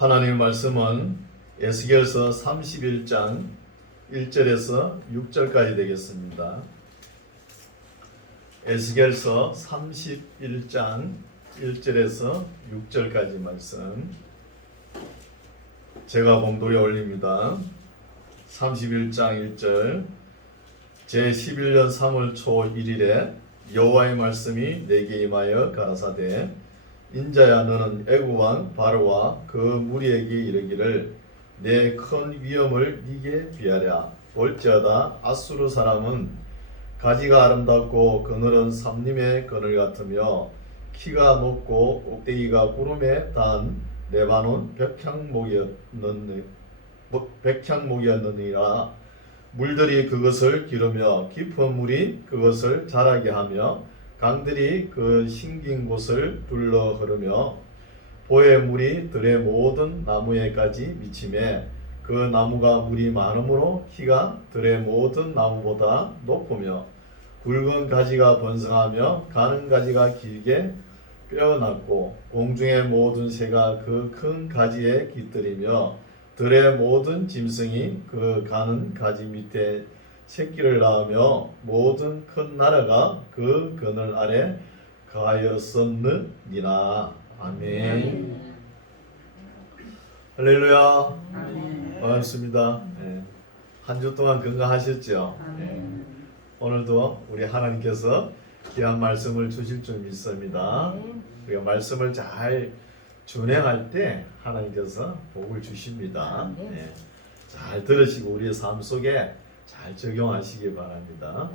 하나님의 말씀은 에스겔서 31장 1절에서 6절까지 되겠습니다. 에스겔서 31장 1절에서 6절까지 말씀 제가 봉독에 올립니다. 31장 1절 제11년 3월 초 1일에 여호와의 말씀이 내게 임하여 가라사대 인자야 너는 애굽 왕 바로와 그 무리에게 이르기를 내 큰 위엄을 네게 비하랴. 볼지어다 아수르 사람은 가지가 아름답고 그늘은 삼림의 그늘 같으며 키가 높고 꼭대기가 구름에 닿은 레바논 백향목이었느니라. 물들이 그것을 기르며 깊은 물이 그것을 자라게 하며 강들이 그 심긴 곳을 둘러 흐르며 보의 물이 들의 모든 나무에까지 미치매 그 나무가 물이 많으므로 키가 들의 모든 나무보다 높으며 굵은 가지가 번성하며 가는 가지가 길게 뼈났고 공중의 모든 새가 그 큰 가지에 깃들이며 들의 모든 짐승이 그 가는 가지 밑에 새끼를 낳으며 모든 큰 나라가 그 그늘 아래 가하였었느니라. 아멘. 할렐루야. 반갑습니다. 네. 한 주 동안 건강하셨죠? 네. 오늘도 우리 하나님께서 귀한 말씀을 주실 줄 믿습니다. 우리가 말씀을 잘 준행할 때 하나님께서 복을 주십니다. 네. 잘 들으시고 우리의 삶 속에 잘 적용하시기 바랍니다.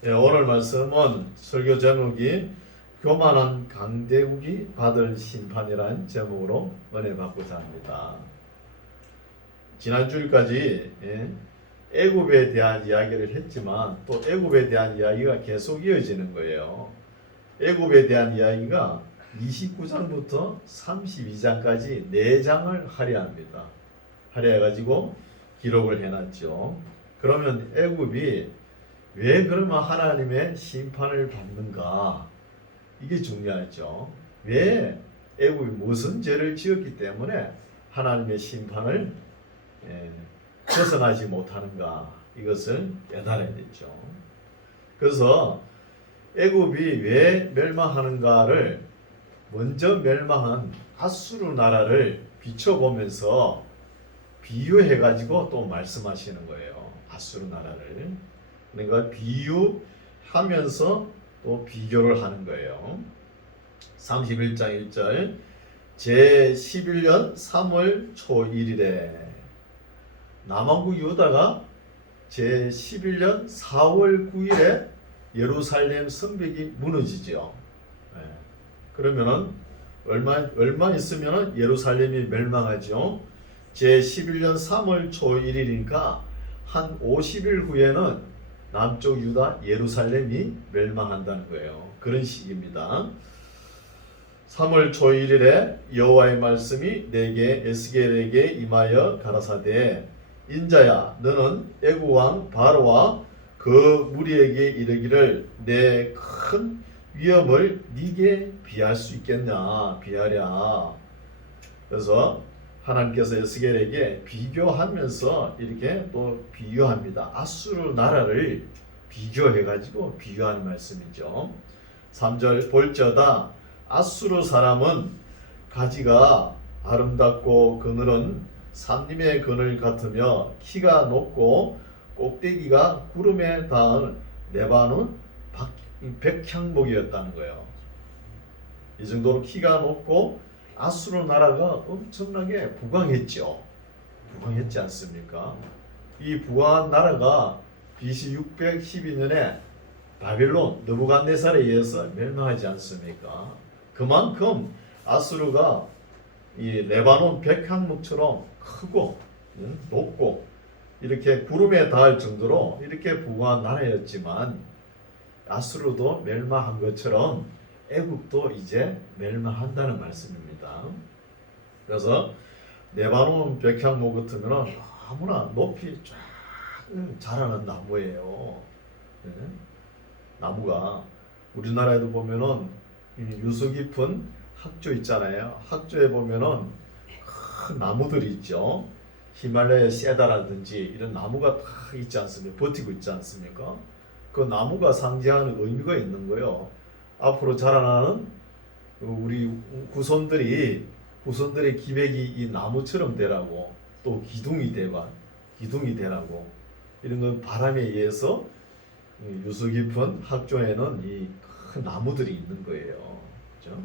네, 오늘 말씀은 설교 제목이 교만한 강대국이 받을 심판이라는 제목으로 은혜 받고자 합니다. 지난주일까지 애굽에 대한 이야기를 했지만 또 애굽에 대한 이야기가 계속 이어지는 거예요. 애굽에 대한 이야기가 29장부터 32장까지 4장을 할애합니다. 할애해가지고 기록을 해놨죠. 그러면 애굽이 왜 그러면 하나님의 심판을 받는가? 이게 중요하죠. 왜 애굽이 무슨 죄를 지었기 때문에 하나님의 심판을 벗어나지 못하는가? 이것을 깨달아야 되죠. 그래서 애굽이 왜 멸망하는가를 먼저 멸망한 아수르 나라를 비춰보면서 비유해가지고 또 말씀하시는 거예요. 아수르 나라를. 그러니까 비유하면서 또 비교를 하는 거예요. 31장 1절 제11년 3월 초 1일에 남왕국 유다가 제11년 4월 9일에 예루살렘 성벽이 무너지죠. 그러면은 얼마 있으면은 예루살렘이 멸망하죠. 제11년 3월 초 1일이니까 한 50일 후에는 남쪽 유다 예루살렘이 멸망한다는 거예요. 그런 시기입니다. 3월 초 1일에 여호와의 말씀이 내게 에스겔에게 임하여 가라사대 인자야 너는 애굽 왕 바로와 그 무리에게 이르기를 내 큰 위엄을 네게 비할 수 있겠냐 비하랴. 그래서 하나님께서 에스겔에게 비교하면서 이렇게 또 비유합니다. 아수르 나라를 비교해가지고 비유하는 말씀이죠. 3절 볼지어다 아수르 사람은 가지가 아름답고 그늘은 산림의 그늘 같으며 키가 높고 꼭대기가 구름에 닿은 레바논 백향목이었다는 거예요. 이 정도로 키가 높고 아수르 나라가 엄청나게 부강했죠. 부강했지 않습니까? 이 부강한 나라가 BC 612년에 바벨론 느부갓네살에 의해서 멸망하지 않습니까? 그만큼 아수르가 이 레바논 백향목처럼 크고 높고 이렇게 구름에 닿을 정도로 이렇게 부강한 나라였지만 아수르도 멸망한 것처럼 애굽도 이제 멸망한다는 말씀입니다. 그래서 레바논 백향목 같으면 아무나 높이 쫙 자라는 나무예요. 나무가 우리나라에도 보면은 유수 깊은 학조 있잖아요. 학조에 보면은 큰 나무들이 있죠. 히말라야 세다라든지 이런 나무가 다 있지 않습니까? 버티고 있지 않습니까? 그 나무가 상징하는 의미가 있는 거예요. 앞으로 자라나는 우리 후손들의 기백이 이 나무처럼 되라고, 또 기둥이 되라고, 이런 건 바람에 의해서 유수 깊은 학교에는 이 큰 나무들이 있는 거예요. 그렇죠?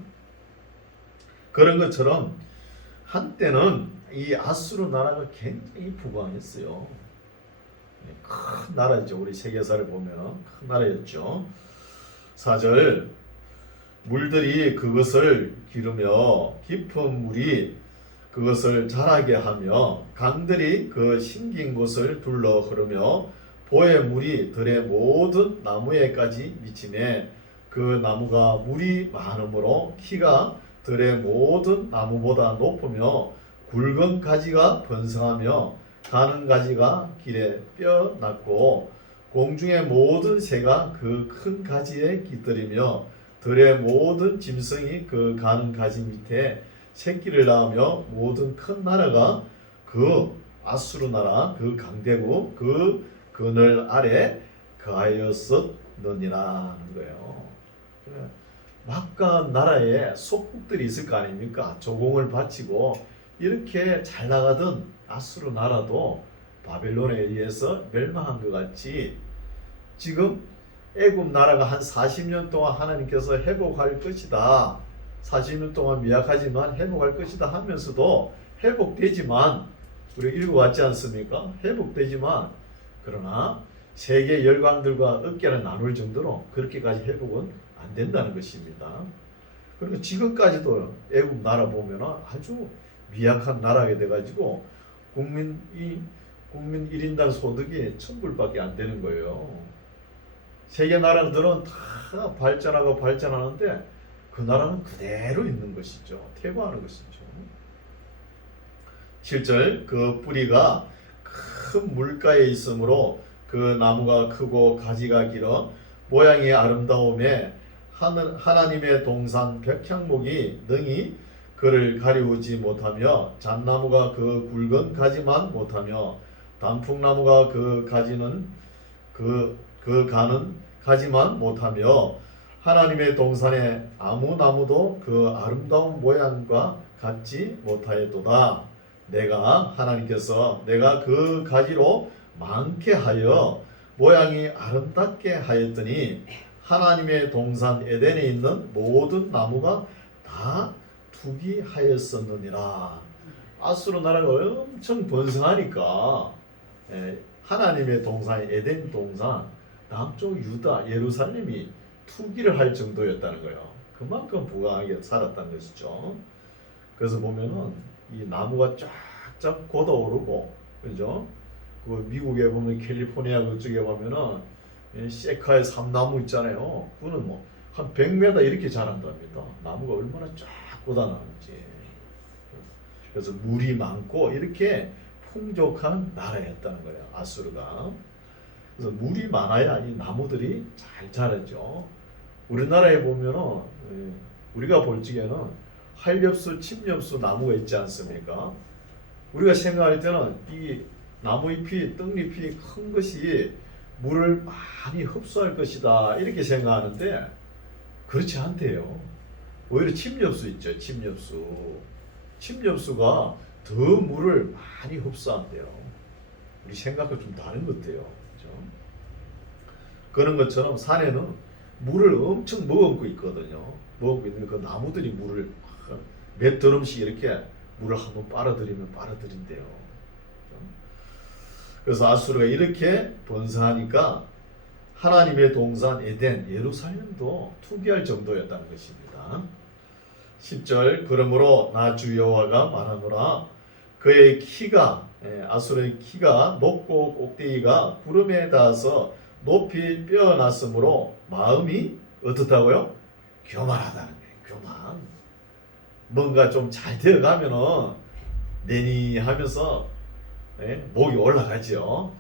그런 것처럼 한때는 이 아수르 나라가 굉장히 부강했어요. 큰 나라죠. 우리 세계사를 보면 큰 나라였죠. 4절, 물들이 그것을 기르며 깊은 물이 그것을 자라게 하며 강들이 그 심긴 곳을 둘러 흐르며 보의 물이 들의 모든 나무에까지 미치매 그 나무가 물이 많으므로 키가 들의 모든 나무보다 높으며 굵은 가지가 번성하며 가는 가지가 길에 뼈났고 공중의 모든 새가 그 큰 가지에 깃들이며 들의 모든 짐승이 그 가는 가지 밑에 새끼를 낳으며 모든 큰 나라가 그 아수르 나라 그 강대국 그 그늘 아래 거하였었느니라 하는 거예요. 막강한 나라에 속국들이 있을 거 아닙니까? 조공을 바치고 이렇게 잘 나가던 아수르 나라도 바벨론에 의해서 멸망한 것 같이 지금 애굽 나라가 한 40년 동안 하나님께서 회복할 것이다. 40년 동안 미약하지만 회복할 것이다 하면서도 회복되지만, 우리 읽어왔지 않습니까? 회복되지만 그러나 세계 열강들과 어깨를 나눌 정도로 그렇게까지 회복은 안 된다는 것입니다. 그리고 지금까지도 애국 나라 보면 아주 미약한 나라가 돼가지고 국민 1인당 소득이 1,000불밖에 안 되는 거예요. 세계 나라들은 다 발전하는데 그 나라는 그대로 있는 것이죠. 퇴보하는 것이죠. 7절, 그 뿌리가 큰 물가에 있으므로 그 나무가 크고 가지가 길어 모양이 아름다움에 하나님의 동산 백향목이 능히 그를 가리우지 못하며 잣나무가 그 굵은 가지만 못하며 단풍나무가 그 가지는 그 가는 가지만 못하며 하나님의 동산에 아무 나무도 그 아름다운 모양과 같지 못하였도다. 하나님께서 내가 그 가지로 많게 하여 모양이 아름답게 하였더니 하나님의 동산 에덴에 있는 모든 나무가 다 투기하였었느니라. 아수르 나라가 엄청 번성하니까 하나님의 동산 에덴 동산 남쪽 유다 예루살렘이 투기를 할 정도였다는 거예요. 그만큼 부강하게 살았다는 것이죠. 그래서 보면은 이 나무가 쫙쫙 걷어오르고, 그죠? 그 미국에 보면 캘리포니아 그쪽에 보면은 세카의 삼나무 있잖아요. 그거는 뭐 한 100m 이렇게 자란답니다. 나무가 얼마나 쫙 걷어나는지. 그래서 물이 많고 이렇게 풍족한 나라였다는 거예요. 아수르가. 그래서 물이 많아야 이 나무들이 잘 자라죠. 우리나라에 보면은 우리가 볼 적에는 활엽수, 침엽수 나무가 있지 않습니까? 우리가 생각할 때는 이 나무잎이, 떡잎이 큰 것이 물을 많이 흡수할 것이다 이렇게 생각하는데 그렇지 않대요. 오히려 침엽수 있죠. 침엽수가 더 물을 많이 흡수한대요. 우리 생각과 좀 다른 것 같아요. 그렇죠? 그런 것처럼 산에는 물을 엄청 머금고 있거든요. 머금고 있는 그 나무들이 물을 몇 드럼씩 이렇게 물을 한번 빨아들이면 빨아들인대요. 그래서 아수르가 이렇게 번성하니까 하나님의 동산 에덴 예루살렘도 투기할 정도였다는 것입니다. 10절, 그러므로 나 주 여호와가 말하노라. 그의 키가 아수르의 키가 높고 꼭대기가 구름에 닿아서 높이 뼈어났으므로 마음이 어떻다고요? 교만하다는 거예요. 교만. 뭔가 좀 잘 되어가면은 내니 하면서 목이 올라가죠.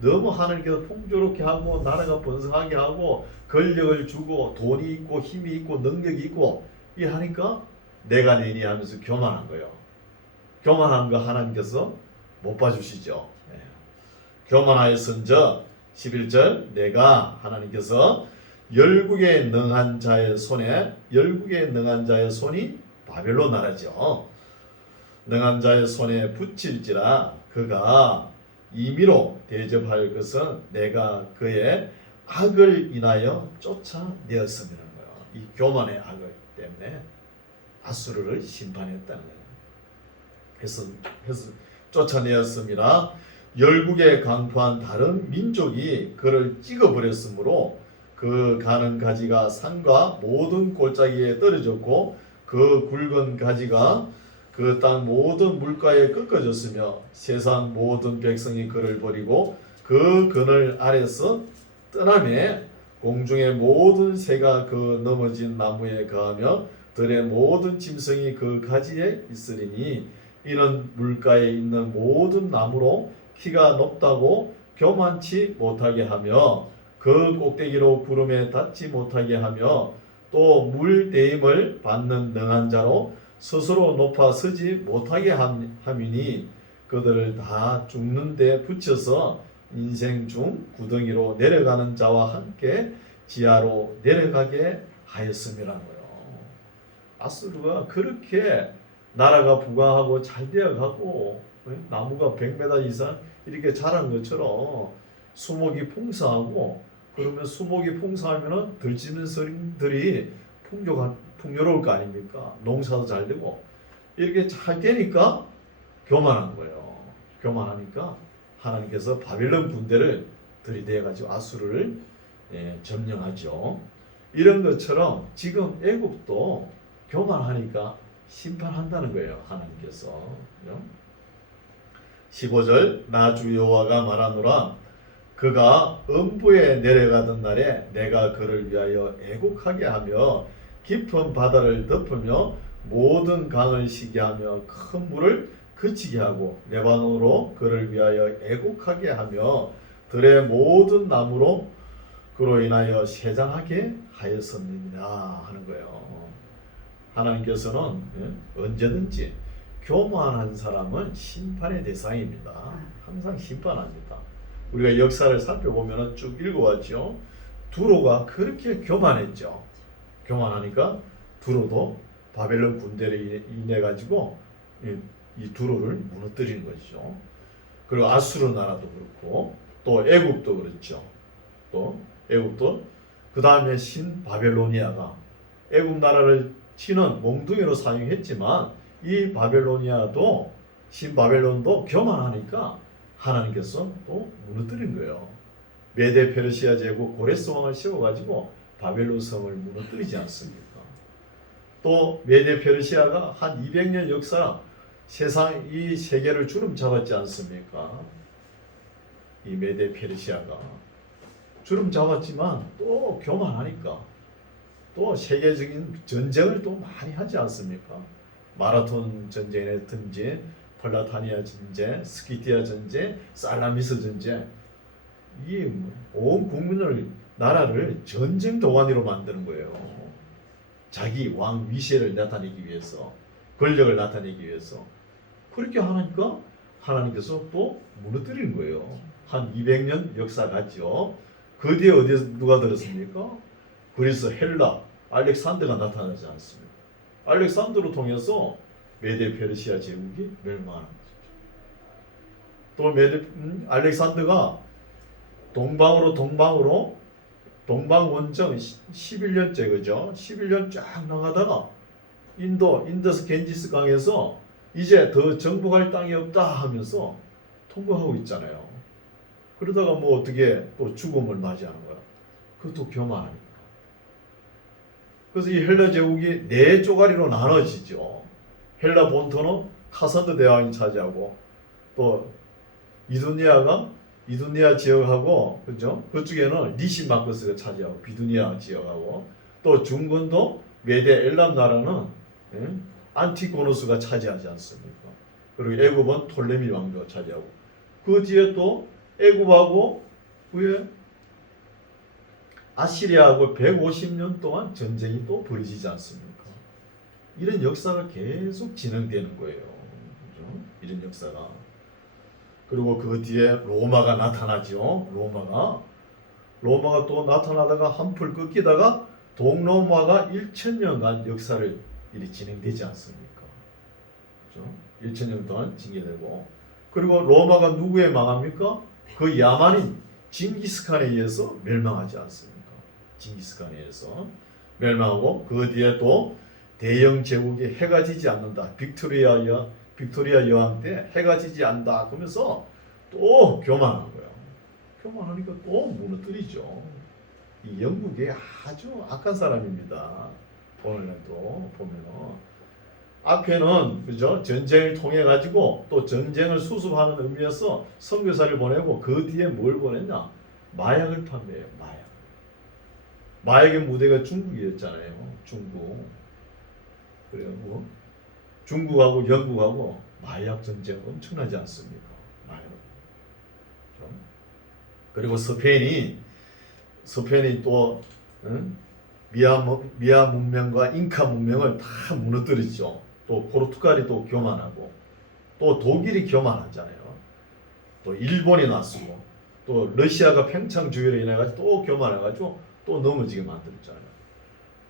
너무 하나님께서 풍조롭게 하고 나라가 번성하게 하고 권력을 주고 돈이 있고 힘이 있고 능력이 있고 이 하니까 내가 내니 하면서 교만한 거예요. 교만한 거 하나님께서 못 봐주시죠. 예. 교만하였은저 11절 내가 하나님께서 열국에 능한 자의 손이 바벨론 나라죠. 능한 자의 손에 붙일지라 그가 임의로 대접할 것은 내가 그의 악을 인하여 쫓아내었음이라는 거예요. 이 교만의 악을 때문에 아수르를 심판했다는 거예요. 그래서 쫓아내었음이라 열국에 강포한 다른 민족이 그를 찍어버렸으므로 그 가는 가지가 산과 모든 골짜기에 떨어졌고 그 굵은 가지가 그 땅 모든 물가에 꺾어졌으며 세상 모든 백성이 그를 버리고 그 그늘 아래서 떠나매 공중의 모든 새가 그 넘어진 나무에 거하며 들의 모든 짐승이 그 가지에 있으리니 이는 물가에 있는 모든 나무로 키가 높다고 교만치 못하게 하며 그 꼭대기로 구름에 닿지 못하게 하며 또 물대임을 받는 능한 자로 스스로 높아 서지 못하게 함이니 그들을 다 죽는 데 붙여서 인생 중 구덩이로 내려가는 자와 함께 지하로 내려가게 하였음이라고요. 아수르가 그렇게 나라가 부강하고 잘 되어가고 나무가 100m 이상 이렇게 자란 것처럼 수목이 풍성하고 그러면 수목이 풍성하면 들짐승 서림들이 풍요로울 거 아닙니까? 농사도 잘 되고 이렇게 잘 되니까 교만한 거예요. 교만하니까 하나님께서 바벨론 군대를 들이대 가지고 아수르를 점령하죠. 이런 것처럼 지금 애국도 교만하니까 심판한다는 거예요. 하나님께서. 15절 나 주 여호와가 말하노라 그가 음부에 내려가던 날에 내가 그를 위하여 애곡하게 하며 깊은 바다를 덮으며 모든 강을 쉬게 하며 큰 물을 그치게 하고 레바논으로 그를 위하여 애곡하게 하며 들의 모든 나무로 그로 인하여 세장하게 하였습니다 하는 거예요. 하나님께서는 언제든지 교만한 사람은 심판의 대상입니다. 항상 심판합니다. 우리가 역사를 살펴보면 쭉 읽어왔죠. 두로가 그렇게 교만했죠. 교만하니까 두로도 바벨론 군대를 인해 가지고 이 두로를 무너뜨리는 것이죠. 그리고 아수르 나라도 그렇고 또 애굽도 그렇죠. 또 애굽도 그 다음에 신 바벨로니아가 애굽 나라를 치는 몽둥이로 사용했지만 이 바벨로니아도 신 바벨론도 교만하니까 하나님께서 또 무너뜨린 거예요. 메데 페르시아 제국 고레스 왕을 세워가지고 바벨론 성을 무너뜨리지 않습니까? 또 메데 페르시아가 한 200년 역사 세상 이 세계를 주름 잡았지 않습니까? 이 메데 페르시아가 주름 잡았지만 또 교만하니까 또 세계적인 전쟁을 또 많이 하지 않습니까? 마라톤 전쟁이라든지 폴라타니아 전쟁, 스키티아 전쟁, 살라미스 전쟁 이 온 국민을 나라를 전쟁 도가니로 만드는 거예요. 자기 왕 위세를 나타내기 위해서 권력을 나타내기 위해서 그렇게 하니까 하나님께서 또 무너뜨리는 거예요. 한 200년 역사 갔죠. 그 뒤에 어디에 누가 들었습니까? 그리스 헬라 알렉산더가 나타나지 않습니까? 알렉산더로 통해서 메데 페르시아 제국이 멸망하는 거죠. 또 알렉산더가 동방으로 동방 원정 11년째 그죠? 11년 쫙 나가다가 인더스 겐지스 강에서 이제 더 정복할 땅이 없다 하면서 통보하고 있잖아요. 그러다가 뭐 어떻게 또 죽음을 맞이하는 거야. 그것도 교만하니까. 그래서 이 헬라 제국이 네 쪼가리로 나눠지죠. 헬라 본토는 카사드 대왕이 차지하고 또 이두니아 지역하고 그죠? 그쪽에는 니시마크스가 차지하고 비두니아 지역하고 또 중근도 메데 엘람 나라는 안티고노스가 차지하지 않습니까? 그리고 애굽은 톨레미 왕조가 차지하고 그 뒤에 또 애굽하고 후에 아시리아하고 150년 동안 전쟁이 또 벌어지지 않습니까? 이런 역사가 계속 진행되는 거예요. 그렇죠? 이런 역사가. 그리고 그 뒤에 로마가 나타나죠. 로마가 또 나타나다가 한풀 꺾이다가 동로마가 1000년간 역사를 일이 진행되지 않습니까? 그렇죠? 1000년 동안 징계되고, 그리고 로마가 누구에 망합니까? 그 야만인 징기스칸에 의해서 멸망하지 않습니까? 징기스칸에 의해서 멸망하고, 그 뒤에 또 대영 제국이 해가 지지 않는다. 빅토리아 여왕 때 해가 지지 않는다 그러면서 또 교만하고요. 교만하니까 또 무너뜨리죠. 이 영국이 아주 악한 사람입니다. 오늘날도 보면은 앞에는 그죠, 전쟁을 통해 가지고 또 전쟁을 수습하는 의미에서 선교사를 보내고, 그 뒤에 뭘 보냈냐? 마약을 판매해요. 마약의 무대가 중국이었잖아요. 중국. 그래요. 뭐 중국하고 영국하고 마약 전쟁 엄청나지 않습니까? 마약. 그리고 스페인이 또 미아 문명과 잉카 문명을 다 무너뜨리죠. 또 포르투갈이 또 교만하고, 또 독일이 교만하잖아요. 또 일본이 나서고, 또 러시아가 평창 주의로 인해 가지고 또 교만해가지고 또 넘어지게 만들었잖아요.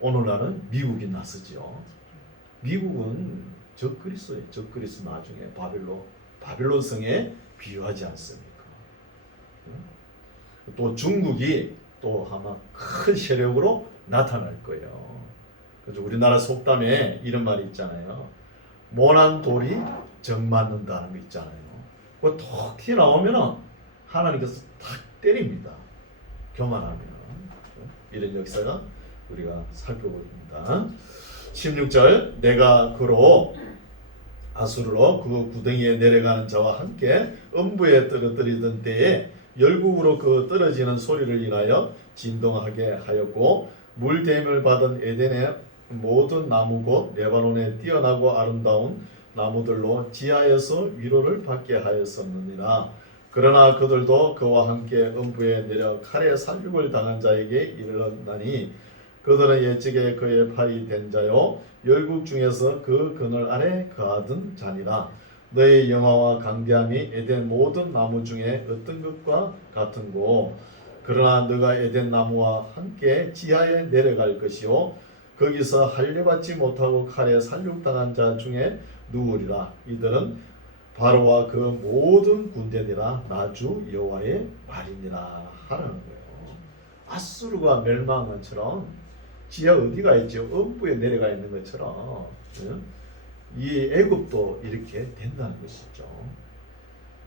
오늘날은 미국이 나서죠. 미국은 적그리스도예요. 적그리스 나중에 바빌론 성에 비유하지 않습니까? 또 중국이 또 아마 큰 세력으로 나타날 거예요. 그래서 우리나라 속담에 이런 말이 있잖아요. 모난 돌이 정 맞는다는 거 있잖아요. 그거 톡 튀어나오면은 하나님께서 탁 때립니다. 교만하면. 이런 역사가 우리가 살펴봅니다. 16절, 내가 그로 아수르로 그 구덩이에 내려가는 자와 함께 음부에 떨어뜨리던 때에 열국으로 그 떨어지는 소리를 인하여 진동하게 하였고, 물댐을 받은 에덴의 모든 나무 곧 레바논에 뛰어나고 아름다운 나무들로 지하에서 위로를 받게 하였었느니라. 그러나 그들도 그와 함께 음부에 내려 칼에 살육을 당한 자에게 이르렀나니, 그들은 옛적에 그의 팔이 된 자요 열국 중에서 그 그늘 아래 거하던 자니라. 너의 영화와 강대함이 에덴 모든 나무 중에 어떤 것과 같은고, 그러나 너가 에덴 나무와 함께 지하에 내려갈 것이요 거기서 할례받지 못하고 칼에 살육당한 자 중에 누우리라. 이들은 바로와 그 모든 군대니라. 나주 여호와의 말이니라 하라는 거예요. 아수르가 멸망한 것처럼 지하 어디가 있죠? 음부에 내려가 있는 것처럼 이 애굽도 이렇게 된다는 것이죠.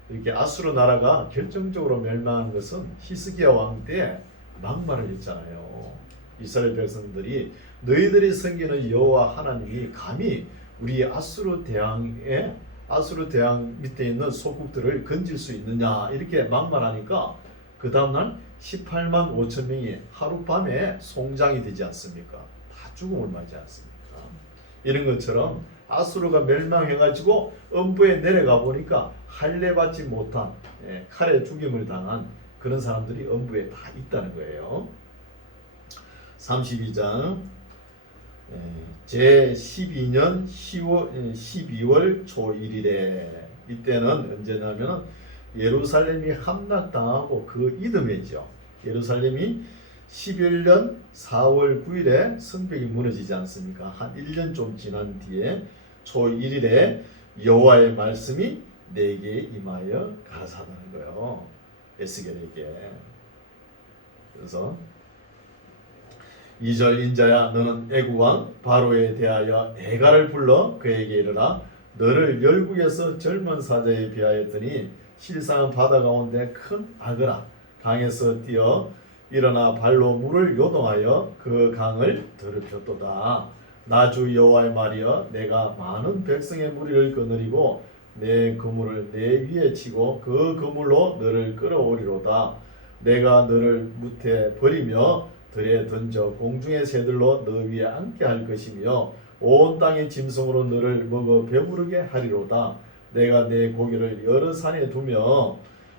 이렇게 아수르 나라가 결정적으로 멸망한 것은 히스기야 왕 때 막말을 했잖아요. 이스라엘 백성들이 너희들이 섬기는 여호와 하나님이 감히 우리 아수르 대왕 밑에 있는 소국들을 건질 수 있느냐 이렇게 막말하니까 그 다음날 18만 5천 명이 하룻밤에 송장이 되지 않습니까? 다 죽음을 맞지 않습니까? 이런 것처럼 아수르가 멸망해가지고 음부에 내려가 보니까 할례받지 못한 칼에 죽임을 당한 그런 사람들이 음부에 다 있다는 거예요. 32장 제12년 12월 초 1일에 이때는 언제냐면 예루살렘이 함락당하고 그 이듬해죠. 예루살렘이 11년 4월 9일에 성벽이 무너지지 않습니까? 한 1년 좀 지난 뒤에 초 1일에 여호와의 말씀이 내게 임하여 가라사다는 거예요. 에스겔에게. 그래서 2절, 인자야 너는 애굽 왕 바로에 대하여 애가를 불러 그에게 이르라. 너를 열국에서 젊은 사자에 비하였더니 실상은 바다 가운데 큰 아그라 강에서 뛰어 일어나 발로 물을 요동하여 그 강을 더럽혔도다. 나주 여호와의 말이여 내가 많은 백성의 무리를 거느리고 내 그물을 내 위에 치고 그 그물로 너를 끌어오리로다. 내가 너를 무태 버리며 들에 던져 공중의 새들로 너 위에 앉게 할 것이며 온 땅의 짐승으로 너를 먹어 배부르게 하리로다. 내가 내 고기를 여러 산에 두며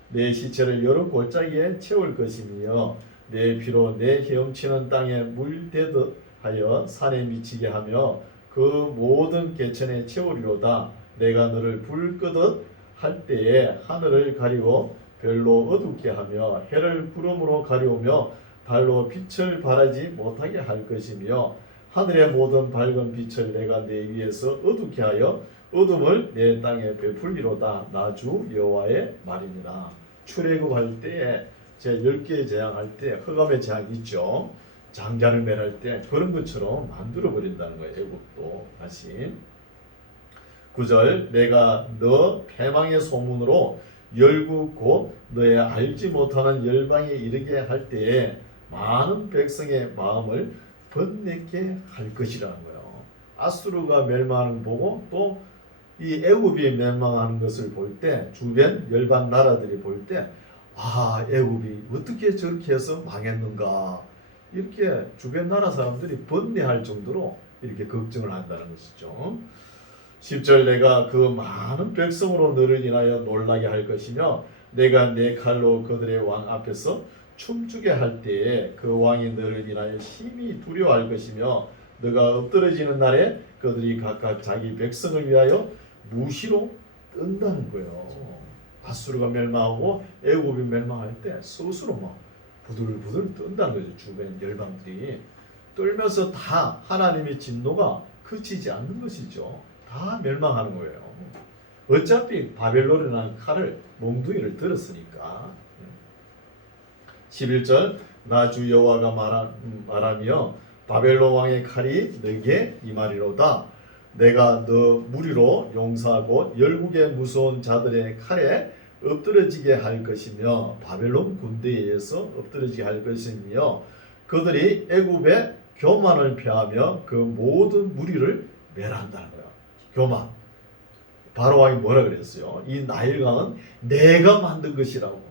내 시체를 여러 골짜기에 채울 것이며 내 피로 내 헤엄치는 땅에 물대듯 하여 산에 미치게 하며 그 모든 개천에 채우리로다. 내가 너를 불 끄듯 할 때에 하늘을 가리워 별로 어둡게 하며 해를 구름으로 가리우며 달로 빛을 발하지 못하게 할 것이며 하늘의 모든 밝은 빛을 내가 내 위에서 어둡게 하여 어둠을 내 땅에 베풀리로다. 나 주 여호와의 말이니라. 출애굽할 때에 제 10개의 재앙할 때 흑암의 재앙이 있죠. 장자를 멸할 때 그런 것처럼 만들어 버린다는 거예요. 애국도 다시 9절 내가 너 패망의 소문으로 열국 곧 너의 알지 못하는 열방에 이르게 할 때에 많은 백성의 마음을 번뇌케 할 것이라는 거예요. 아수르가 멸망하는 거 보고 또 이 애굽이 멸망하는 것을 볼 때 주변 열방 나라들이 볼 때 아, 애굽이 어떻게 저렇게 해서 망했는가 이렇게 주변 나라 사람들이 번뇌할 정도로 이렇게 걱정을 한다는 것이죠. 10절 내가 그 많은 백성으로 너를 인하여 놀라게 할 것이며 내가 내 칼로 그들의 왕 앞에서 춤추게 할 때에 그 왕이 너를 인하여 심히 두려워할 것이며 너가 엎드러지는 날에 그들이 각각 자기 백성을 위하여 무시로 뜬다는 거예요. 아수르가 멸망하고 애굽이 멸망할 때 스스로 막 부들부들 뜬다는 거죠. 주변 열방들이 떨면서 다 하나님의 진노가 그치지 않는 것이죠. 다 멸망하는 거예요. 어차피 바벨론이라는 칼을 몽둥이를 들었으니까. 11절 나 주 여호와가 말하며 바벨론 왕의 칼이 너에게 임하리로다. 내가 너 무리로 용사하고 열국의 무서운 자들의 칼에 엎드러지게 할 것이며 바벨론 군대에 의해서 엎드러지게 할 것이며 그들이 애굽의 교만을 펴하며 그 모든 무리를 멸한다는 거예요. 교만. 바로 왕이 뭐라 그랬어요? 이 나일강은 내가 만든 것이라고.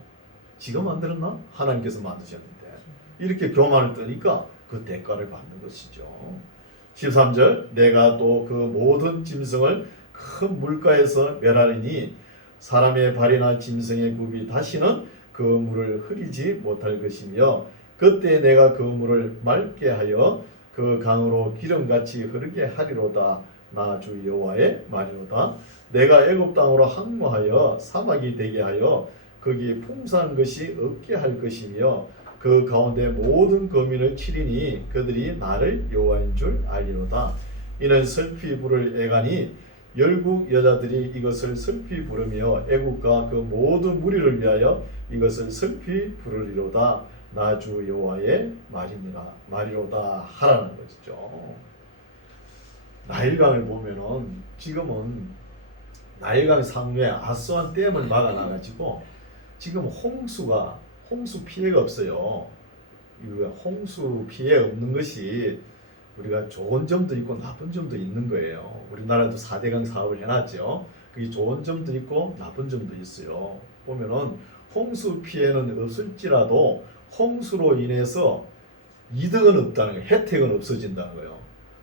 지가 만들었나? 하나님께서 만드셨는데 이렇게 교만을 뜨니까 그 대가를 받는 것이죠. 13절 내가 또 그 모든 짐승을 큰 물가에서 멸하리니 사람의 발이나 짐승의 굽이 다시는 그 물을 흐리지 못할 것이며 그때 내가 그 물을 맑게 하여 그 강으로 기름같이 흐르게 하리로다. 나 주 여호와의 말이로다. 내가 애굽 땅으로 항모하여 사막이 되게 하여 거기 풍성한 것이 없게 할 것이며 그 가운데 모든 거민을 치리니 그들이 나를 여호와인 줄 알리로다. 이는 슬피 부를 애가니 열국 여자들이 이것을 슬피 부르며 애국과 그 모든 무리를 위하여 이것을 슬피 부르리로다. 나 주 여호와의 말이로다 하라는 것이죠. 나일강을 보면은 지금은 나일강 상류에 아스완 댐을 막아놔가지고 지금 홍수 피해가 없어요. 홍수 피해 없는 것이 우리가 좋은 점도 있고 나쁜 점도 있는 거예요. 우리나라도 4대강 사업을 해놨죠. 그게 좋은 점도 있고 나쁜 점도 있어요. 보면은 홍수 피해는 없을지라도 홍수로 인해서 이득은 없다는 거예요. 혜택은 없어진다는 거예요.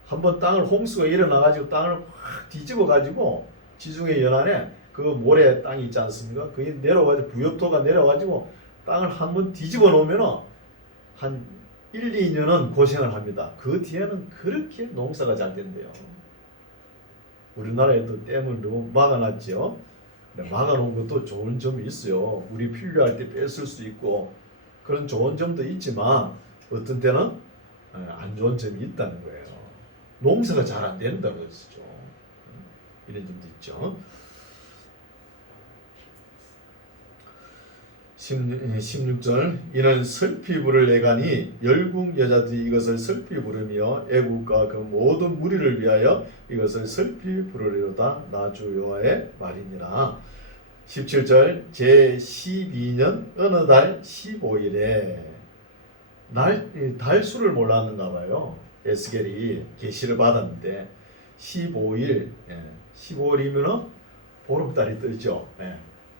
한번 땅을 홍수가 일어나가지고 땅을 확 뒤집어가지고 지중해 연안에 그 모래 땅이 있지 않습니까? 그게 내려가지고 부엽토가 내려가지고 땅을 한번 뒤집어 놓으면은 한 1, 2년은 고생을 합니다. 그 뒤에는 그렇게 농사가 잘 된대요. 우리나라에도 댐을 너무 막아놨죠. 막아놓은 것도 좋은 점이 있어요. 우리 필요할 때 뺐을 수 있고 그런 좋은 점도 있지만 어떤 때는 안 좋은 점이 있다는 거예요. 농사가 잘 안 된다는 것이죠. 이런 점도 있죠. 16절 이는 슬피 부를 애가니 열국 여자들이 이것을 슬피 부르며 애국과 그 모든 무리를 위하여 이것을 슬피 부르리로다. 나 주 여호와의 말이니라. 17절 제12년 어느 달 15일에 달수를 몰랐는가 봐요. 에스겔이 계시를 받았는데 15일 15일이면 보름달이 뜨죠.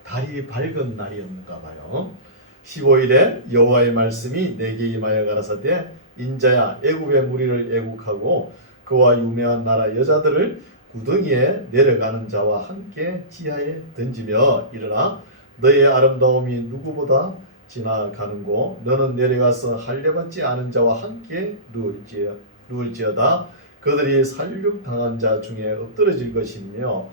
달이 밝은 날이었는가 봐요. 15일에 여호와의 말씀이 내게 임하여 가라사대 인자야 애굽의 무리를 애국하고 그와 유명한 나라 여자들을 구덩이에 내려가는 자와 함께 지하에 던지며 이르라 너의 아름다움이 누구보다 지나가는고 너는 내려가서 할례받지 않은 자와 함께 누울지어다 그들이 살육당한 자 중에 엎드러질 것이며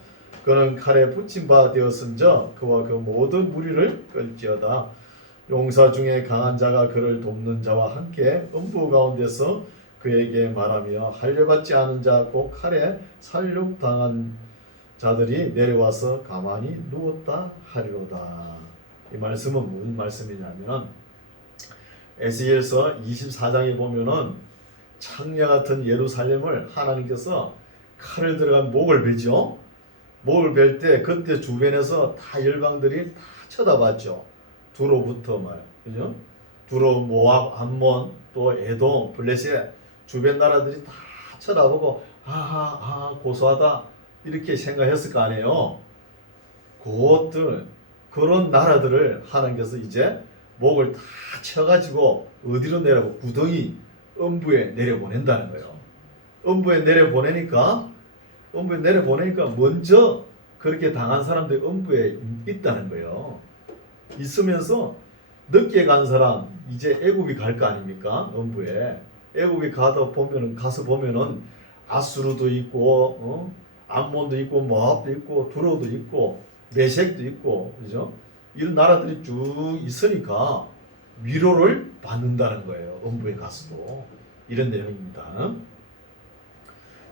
그는 칼에 붙임 바 되었은저 그와 그 모든 무리를 끌지어다. 용사 중에 강한 자가 그를 돕는 자와 함께 음부 가운데서 그에게 말하며 할례받지 않은 자 곧 칼에 살육당한 자들이 내려와서 가만히 누웠다 하리로다. 이 말씀은 무슨 말씀이냐면 에스겔서 24장에 보면은 창녀 같은 예루살렘을 하나님께서 칼을 들어간 목을 베죠. 목을 벨 때 그때 주변에서 다 열방들이 다 쳐다봤죠. 두로부터 말, 그죠? 두로, 모압, 암몬, 또 에돔, 블레셋 주변 나라들이 다 쳐다보고 고소하다 이렇게 생각했을 거 아니에요. 그것들 그런 나라들을 하나님께서 이제 목을 다 쳐가지고 어디로 내려고 구덩이 음부에 내려보낸다는 거예요. 음부에 내려보내니까 먼저 그렇게 당한 사람들이 음부에 있다는 거예요. 있으면서 늦게 간 사람 이제 애굽이 갈 거 아닙니까? 음부에 애굽이 가서 보면은 아수르도 있고 암몬도 있고 모압도 있고 두로도 있고 메색도 있고 그죠? 이런 나라들이 쭉 있으니까 위로를 받는다는 거예요. 음부에 가서도 이런 내용입니다.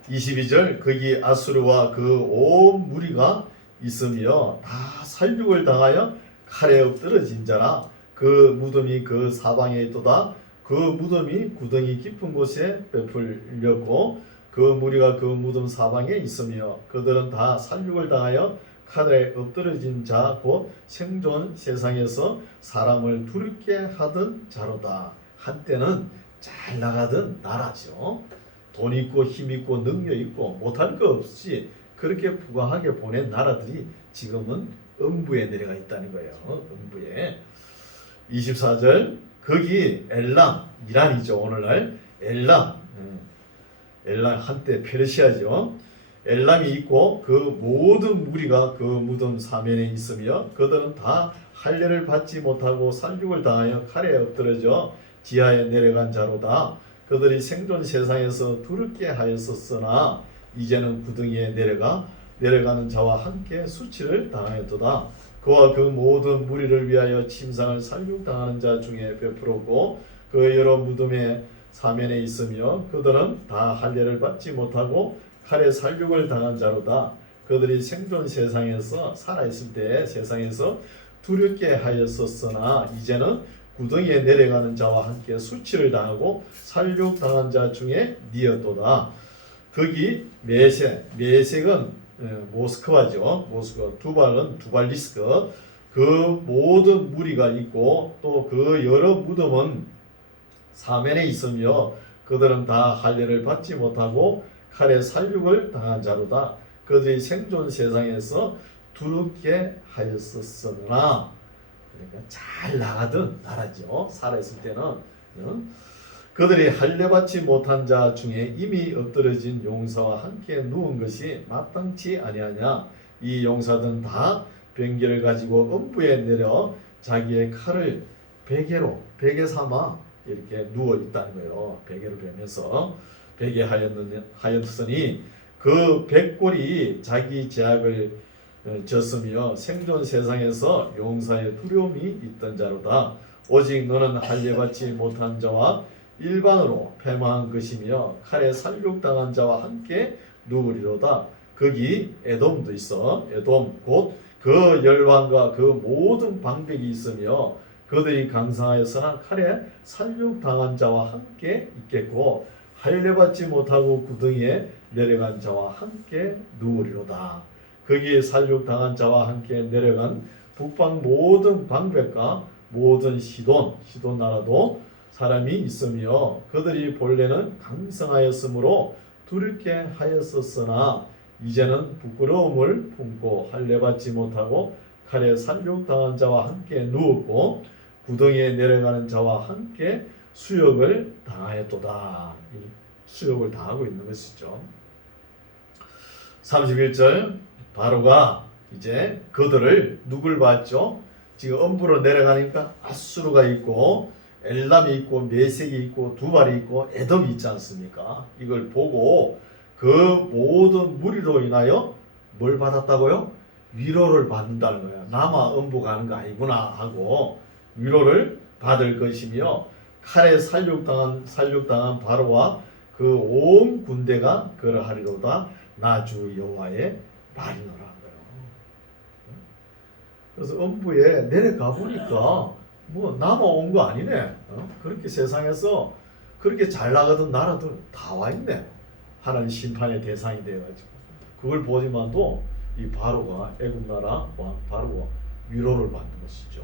22절 거기 아수르와 그 온 무리가 있으며 다 살육을 당하여 칼에 엎드러진 자라 그 무덤이 그 사방에 있도다. 그 무덤이 구덩이 깊은 곳에 베풀렸고 그 무리가 그 무덤 사방에 있으며 그들은 다 살육을 당하여 칼에 엎드러진 자 곧 생존 세상에서 사람을 두렵게 하던 자로다. 한때는 잘 나가던 나라죠. 돈 있고 힘 있고 능력 있고 못할 거 없이 그렇게 부강하게 보낸 나라들이 지금은 음부에 내려가 있다는 거예요. 음부에. 24절 거기 엘람, 이란이죠. 오늘날 엘람 한때 페르시아죠. 엘람이 있고 그 모든 무리가 그 무덤 사면에 있으며 그들은 다 할례를 받지 못하고 살육을 당하여 칼에 엎드러져 지하에 내려간 자로다. 그들이 생존 세상에서 두렵게 하였었으나 이제는 구덩이에 내려가는 자와 함께 수치를 당하였도다. 그와 그 모든 무리를 위하여 침상을 살육당하는 자 중에 베풀었고 그 여러 무덤의 사면에 있으며 그들은 다 할례를 받지 못하고 칼에 살육을 당한 자로다. 그들이 생존 세상에서 살아있을 때 세상에서 두렵게 하였었으나 이제는 구덩이에 내려가는 자와 함께 수치를 당하고 살육당한 자 중에 니었도다. 거기 메색은 모스크바죠. 모스크바. 두발은 두발리스크. 그 모든 무리가 있고 또 그 여러 무덤은 사면에 있으며 그들은 다 할례를 받지 못하고 칼에 살육을 당한 자로다. 그들이 생존 세상에서 두렵게 하였었으나 그러니까 잘 나가던 나라죠. 살아있을 때는 그들이 할례받지 못한 자 중에 이미 엎드러진 용사와 함께 누운 것이 마땅치 아니하냐. 이 용사들은 다 병기를 가지고 음부에 내려 자기의 칼을 베개 삼아 이렇게 누워 있다는 거예요. 베개를 베면서 베개하였으니 그 백골이 자기 제약을 졌으며 생존 세상에서 용사의 두려움이 있던 자로다. 오직 너는 할례받지 못한 자와 일반으로 패망한 것이며 칼에 살육당한 자와 함께 누우리로다. 거기 에돔도 있어. 에돔 곧 그 열왕과 그 모든 방백이 있으며 그들이 강성하여서나 칼에 살육당한 자와 함께 있겠고 할례받지 못하고 구덩이에 내려간 자와 함께 누우리로다. 거기에 살육당한 자와 함께 내려간 북방 모든 방백과 모든 시돈 나라도 사람이 있으며 그들이 본래는 강성하였으므로 두렵게 하였었으나 이제는 부끄러움을 품고 할례받지 못하고 칼에 살육당한 자와 함께 누웠고 구덩이에 내려가는 자와 함께 수욕을 당하였도다. 수욕을 당하고 있는 것이죠. 31절 바로가 이제 그들을 누굴 봤죠? 지금 음부로 내려가니까 아수르가 있고 엘람이 있고 메색이 있고 두발이 있고 에돔이 있지 않습니까? 이걸 보고 그 모든 무리로 인하여 뭘 받았다고요? 위로를 받는다는 거예요. 나만 음부 가는 거 아니구나 하고 위로를 받을 것이며 칼에 살육당한 바로와 그 온 군대가 그러하리로다. 나 주 여호와의 말이노라 거예요. 그래서 음부에 내려가 보니까 뭐 나만 온 거 아니네. 그렇게 세상에서 그렇게 잘 나가던 나라들 다 와 있네. 하나님 심판의 대상이 되어가지고 그걸 보지만도 이 바로가 애굽 나라 왕 바로가 위로를 받는 것이죠.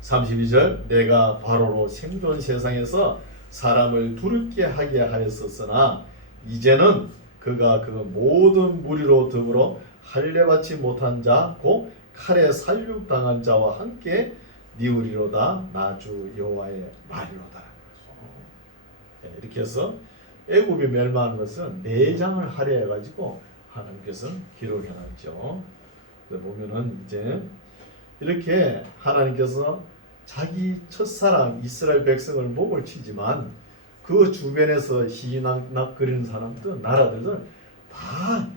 32절 내가 바로로 생존 세상에서 사람을 두렵게 하게 하였었으나 이제는 그가 그 모든 무리로 더불어 할례받지 못한 자 곧 칼에 살육당한 자와 함께 니우리로다. 나 주 여호와의 말이로다. 이렇게 해서 애굽이 멸망한 것은 내장을 하려 해가지고 하나님께서 기록해놨죠. 보면은 이제 이렇게 하나님께서 자기 첫사랑 이스라엘 백성을 목을 치지만 그 주변에서 희낙거리는 사람들 나라들은 다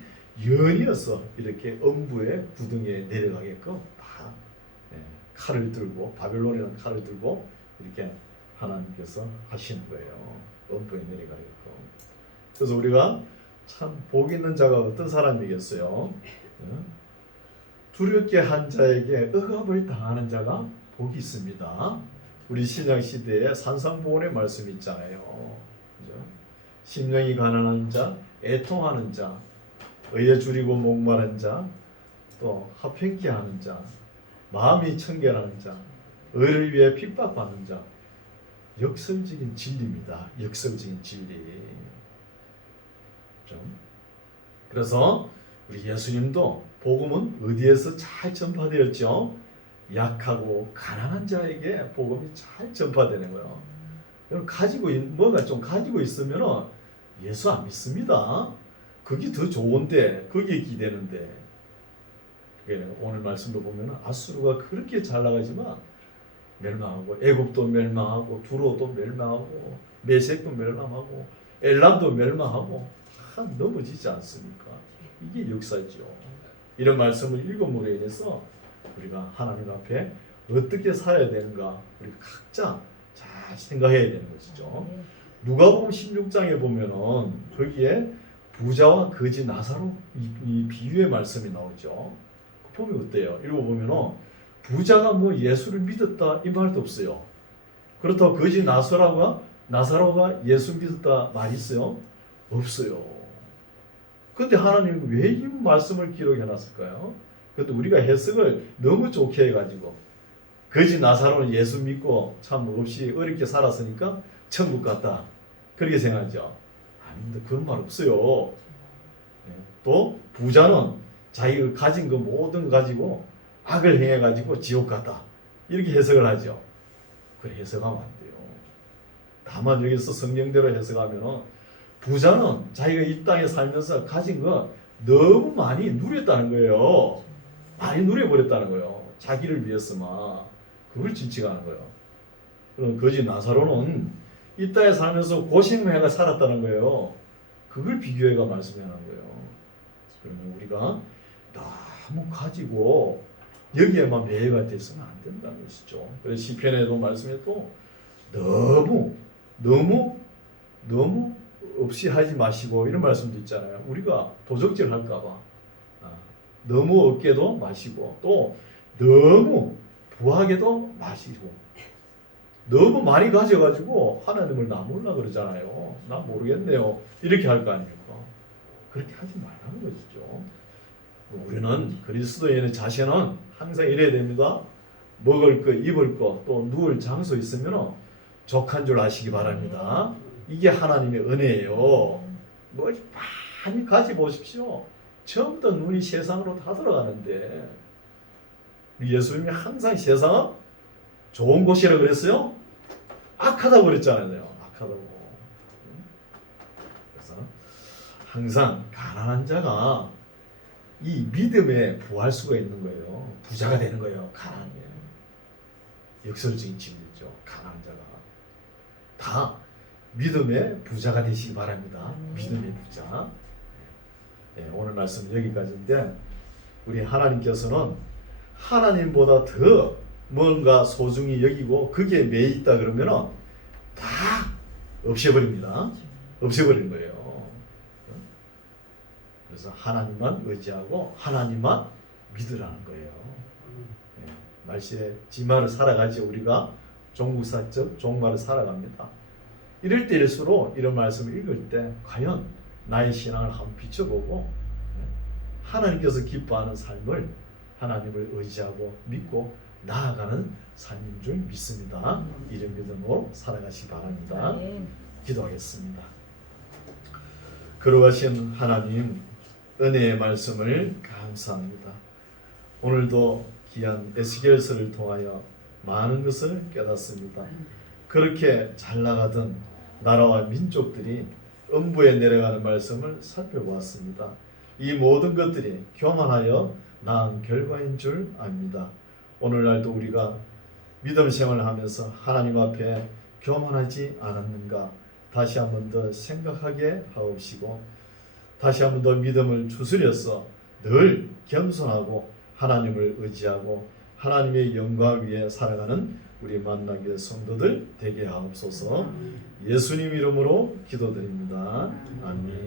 연이어서 이렇게 음부의 구덩이에 내려가게끔 다 칼을 들고 바벨론이라는 칼을 들고 이렇게 하나님께서 하시는 거예요. 음부에 내려가게끔. 그래서 우리가 참 복 있는 자가 어떤 사람이겠어요? 두렵게 한 자에게 억압을 당하는 자가 복이 있습니다. 우리 신약 시대에 산상보훈의 말씀이 있잖아요. 그죠? 심령이 가난한 자, 애통하는 자, 의에 줄이고 목마른 자, 또 합행케 하는 자, 마음이 청결하는 자, 의를 위해 핍박받는 자. 역설적인 진리입니다. 역설적인 진리. 그래서 우리 예수님도 복음은 어디에서 잘 전파되었죠? 약하고 가난한 자에게 복음이 잘 전파되는 거예요. 여러분 뭐가 좀 가지고 있으면 예수 안 믿습니다. 그게 더 좋은데 거기에 기대는데. 오늘 말씀도 보면 아수르가 그렇게 잘 나가지만 멸망하고 애굽도 멸망하고 두로도 멸망하고 메섹도 멸망하고 엘람도 멸망하고 다 넘어지지 않습니까? 이게 역사죠. 이런 말씀을 읽음으로 인해서 우리가 하나님 앞에 어떻게 살아야 되는가 우리 각자 잘 생각해야 되는 것이죠. 누가복음 16장에 보면은 거기에 부자와 거지 나사로 이 비유의 말씀이 나오죠. 보면 어때요? 읽어보면은 부자가 뭐 예수를 믿었다 이 말도 없어요. 그렇다고 거지 나사로가 예수 믿었다 말 있어요? 없어요. 근데 하나님은 왜 이 말씀을 기록해 놨을까요? 그것도 우리가 해석을 너무 좋게 해가지고 거지 나사로는 예수 믿고 참 없이 어렵게 살았으니까 천국 갔다 그렇게 생각하죠. 아닙니다. 그런 말 없어요. 또 부자는 자기가 가진 거 모든 거 가지고 악을 행해가지고 지옥 갔다 이렇게 해석을 하죠. 그래 해석하면 안 돼요. 다만 여기서 성경대로 해석하면 부자는 자기가 이 땅에 살면서 가진 거 너무 많이 누렸다는 거예요. 많이 누려버렸다는 거예요. 자기를 위해서만. 그걸 지칭하는 거예요. 그럼 거지 나사로는 이 땅에 살면서 고생해가 살았다는 거예요. 그걸 비교해가 말씀하는 거예요. 그러면 우리가 너무 가지고 여기에만 매여가 돼서는 안 된다는 것이죠. 그래서 시편에도 말씀해도 너무 없이 하지 마시고 이런 말씀도 있잖아요. 우리가 도적질 할까봐 너무 없게도 마시고 또 너무 부하게도 마시고 너무 많이 가져가지고 하나님을 나 몰라 그러잖아요. 나 모르겠네요. 이렇게 할 거 아닙니까? 그렇게 하지 말라는 것이죠. 우리는 그리스도인의 자세는 항상 이래야 됩니다. 먹을 거, 입을 거, 또 누울 장소 있으면 족한 줄 아시기 바랍니다. 이게 하나님의 은혜예요. 뭐 많이 가져보십시오. 처음부터 눈이 세상으로 다 들어가는데 예수님이 항상 세상은 좋은 곳이라고 그랬어요? 악하다고 그랬잖아요. 악하다고. 그래서 항상 가난한 자가 이 믿음에 부할 수가 있는 거예요. 부자가 되는 거예요. 가난하면. 역설적인 진리죠. 가난한 자가. 다 믿음의 부자가 되시기 바랍니다. 믿음의 부자. 오늘 말씀 여기까지인데 우리 하나님께서는 하나님보다 더 뭔가 소중히 여기고 거기에 매여 있다 그러면은 다 없애버립니다. 없애버린 거예요. 그래서 하나님만 의지하고 하나님만 믿으라는 거예요. 말시에 지마를 살아가지 우리가 종국사적 종말을 살아갑니다. 이럴 때일수록 이런 말씀을 읽을 때 과연 나의 신앙을 한번 비춰보고 하나님께서 기뻐하는 삶을 하나님을 의지하고 믿고 나아가는 삶인 줄 믿습니다. 이런 믿음으로 살아가시기 바랍니다. 기도하겠습니다. 거룩하신 하나님, 은혜의 말씀을 감사합니다. 오늘도 귀한 에스겔서를 통하여 많은 것을 깨닫습니다. 그렇게 잘 나가던 나라와 민족들이 음부에 내려가는 말씀을 살펴보았습니다. 이 모든 것들이 교만하여 낳은 결과인 줄 압니다. 오늘날도 우리가 믿음 생활을 하면서 하나님 앞에 교만하지 않았는가 다시 한 번 더 생각하게 하옵시고 다시 한 번 더 믿음을 추스려서 늘 겸손하고 하나님을 의지하고 하나님의 영광 위에 살아가는 우리 만나게 성도들 되게 하옵소서. 예수님 이름으로 기도드립니다. 아멘.